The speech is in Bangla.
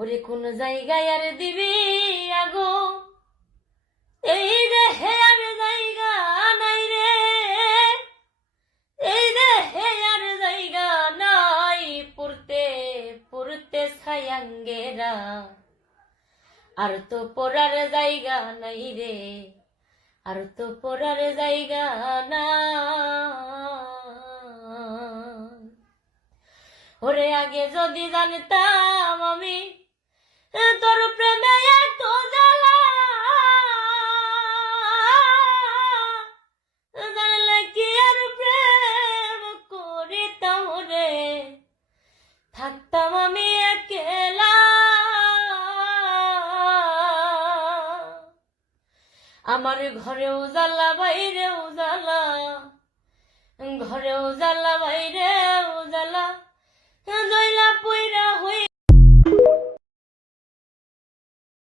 ওরে কোন জায়গায় আর দিবি আগো, এই দেহে আর জায়গা নাই রে, এই দেহে আর জায়গা নাই, পুরতে পুরতে ছায়াঙ্গেরা, আর তো পড়ার জায়গা নাই রে, আর তো পড়ার জায়গা না। ওরে আগে যদি জানতাম আমি তোর প্রেমে এত জ্বালা, জানলে কি আর প্রেম করিতাম রে, থাকতাম আমি একলা। আমার ঘরেও জ্বালা বাইরেও জ্বালা, ঘরেও জ্বালা বাইরেও জ্বালা,